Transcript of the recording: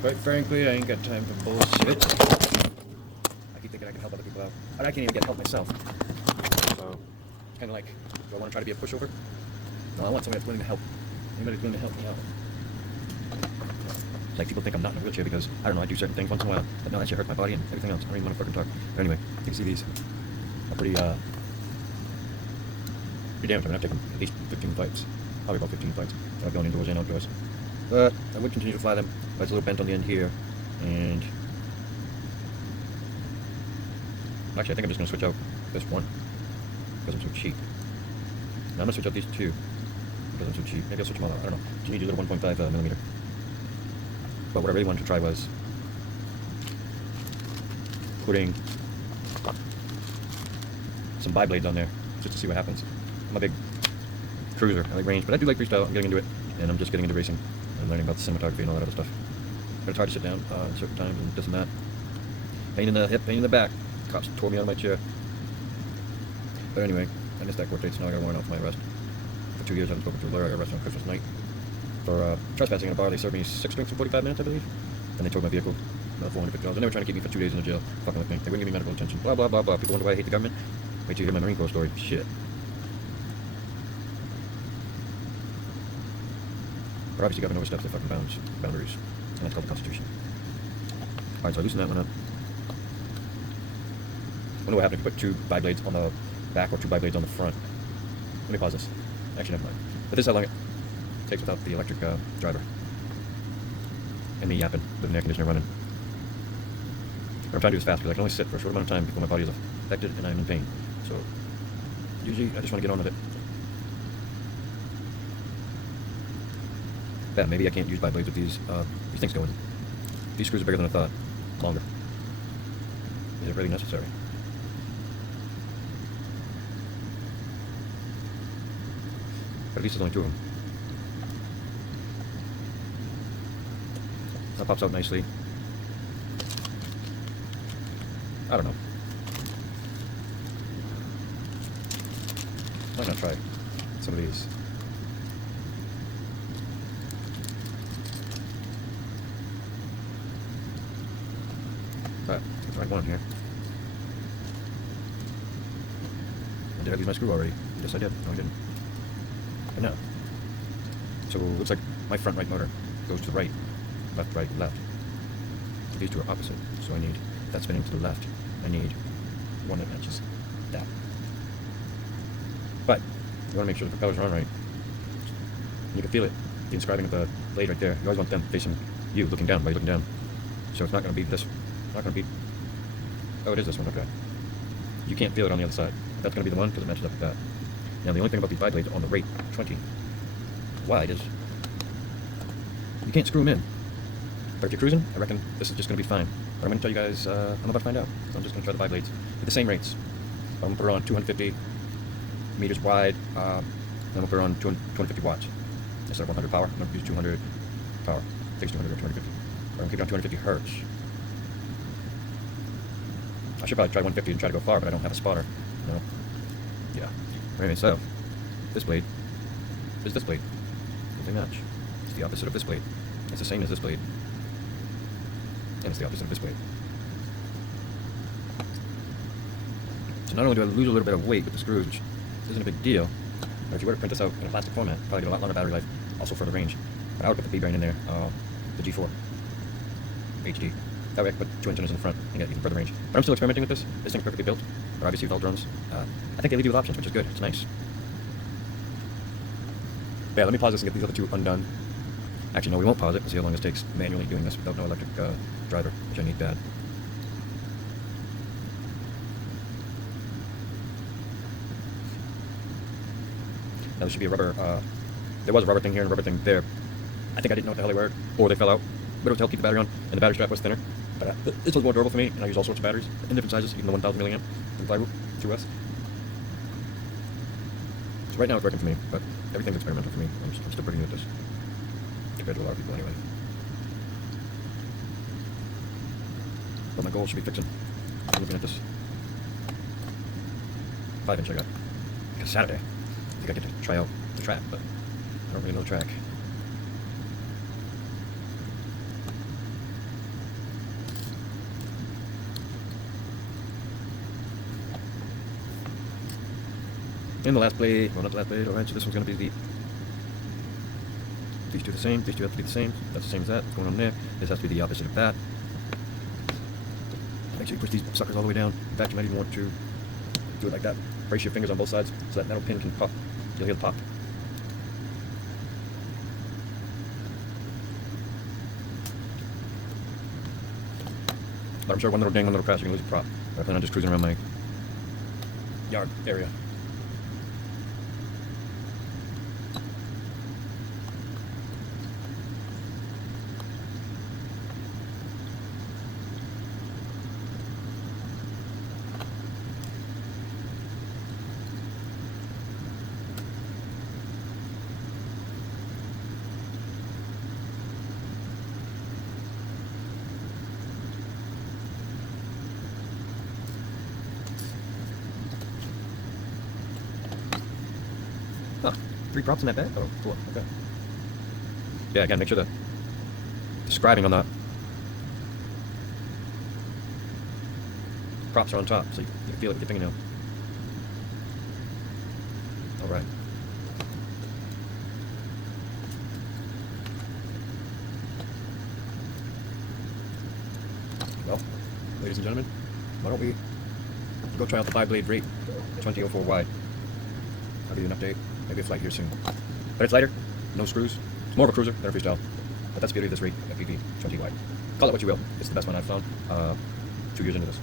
Quite frankly, I ain't got time for bullshit. I keep thinking I can help other people out, but I can't even get help myself. So, it's kind of like, do I want to try to be a pushover? No, I want somebody that's willing to help. Anybody that's willing to help me out. It's like people think I'm not in a wheelchair because, I don't know, I do certain things once in a while, but no, that shit hurts my body and everything else. I don't even want to fucking talk. But anyway, you can see these are pretty damaged. I'm going to have to take them at least 15 flights. Probably about 15 flights. I've gone indoors and outdoors. But I would continue to fly them. But it's a little bent on the end here. And actually, I think I'm just going to switch out this one because I'm so cheap. Now I'm going to switch out these two because I'm so cheap. Maybe I'll switch them all out. I don't know. You need your little 1.5 millimeter. But what I really wanted to try was putting some bi-blades on there just to see what happens. I'm a big cruiser. I like range, but I do like freestyle. I'm getting into it, and I'm just getting into racing and learning about the cinematography and all that other stuff. But it's hard to sit down at certain times and this and that. Pain in the hip, pain in the back. Cops tore me out of my chair. But anyway, I missed that court date, so now I got a warrant out for my arrest. For 2 years I haven't spoken to a lawyer. I got arrested on Christmas night for trespassing in a bar. They served me 6 drinks in 45 minutes, I believe. And they towed my vehicle. $450. And they were trying to keep me for 2 days in the jail. Fucking with me. They wouldn't give me medical attention. Blah, blah, blah, blah. People wonder why I hate the government. Wait till you hear my Marine Corps story. Shit. But obviously government oversteps their fucking boundaries. And that's called the Constitution. Alright, so I loosen that one up. I wonder what happened if you put 2 bi-blades on the back or 2 bi-blades on the front. Let me pause this. Actually, never mind. But this is how long it takes without the electric driver. And me yapping with an air conditioner running. I'm trying to do this fast because I can only sit for a short amount of time before my body is affected and I'm in pain. So, usually I just want to get on with it. Yeah, maybe I can't use bi-blades with these things going. These screws are bigger than I thought. Longer. Is it really necessary? But at least there's only 2 of them. That pops out nicely. I don't know. I'm gonna try some of these. But let's try one here. Did I lose my screw already? Yes, I did. No, I didn't. But no. So it looks like my front right motor goes to the right. Left, right, left. These two are opposite, so I need that spinning to the left. I need one that matches that. But you want to make sure the propellers are on right. You can feel it. The inscribing of the blade right there. You always want them facing you, looking down, while you're looking down. So it's not going to be this. Not going to be. Oh, it is this one. Okay. You can't feel it on the other side. That's going to be the one because it matches up with that. Now the only thing about these bi-blades on the rate 20 wide is you can't screw them in. But if you're cruising, I reckon this is just going to be fine. But I'm going to tell you guys, I'm about to find out. So I'm just going to try the bi-blades at the same rates. I'm going to put her on 250 meters wide, then we'll put her on 250 watts. Instead of 100 power, I'm going to use 200 power. I think it's 200 or 250. Or I'm going to keep it on 250 hertz. I should probably try 150 and try to go far, but I don't have a spotter. No. Yeah. Anyway, so, this blade is this blade. They match. It's the opposite of this blade. It's the same as this blade. And it's the opposite of this blade. So not only do I lose a little bit of weight with the screws, which isn't a big deal, but if you were to print this out in a plastic format, probably get a lot longer battery life, also further range. But I would put the B-bearing in there, the G4 HD. That way I can put 2 antennas in the front and get even further range. But I'm still experimenting with this. This thing's perfectly built. But obviously with all drones, I think they leave you with options, which is good. It's nice. But yeah, let me pause this and get these other 2 undone. Actually, no, we won't pause it. We'll see how long this takes manually doing this without no electric driver, which I need bad. Now there should be a rubber, there was a rubber thing here and a rubber thing there. I think I didn't know what the hell they were, or they fell out. But it was to help keep the battery on, and the battery strap was thinner. But this was more durable for me, and I use all sorts of batteries in different sizes, even the 1000 milliamp and plywood 2S. So right now it's working for me, but everything's experimental for me. I'm still pretty new at this, compared to a lot of people anyway. But my goal should be fixing. I'm looking at this 5-inch I got. Because Saturday, I think I get to try out the track, but I don't really know the track. And the last blade, well, not the last blade, alright, so this one's going to be these two the same, these two have to be the same, that's the same as that, what's going on there, this has to be the opposite of that. Make sure you push these suckers all the way down. In fact, you might even want to do it like that. Brace your fingers on both sides so that metal pin can pop. You'll hear the pop. But I'm sure one little ding, one little crash, you can lose your prop. I plan on just cruising around my yard area. Huh, 3 props in that bag? Oh, cool, okay. Yeah, again, make sure the scribing on the props are on top, so you can feel it with your fingernail. Alright. Well, ladies and gentlemen, why don't we go try out the Bibladed Rate 2004 wide. I'll give you an update, maybe a flight here soon. But it's lighter, no screws, it's more of a cruiser, better freestyle. But that's the beauty of this Rate FPV 20 wide. Call it what you will, it's the best one I've found 2 years into this.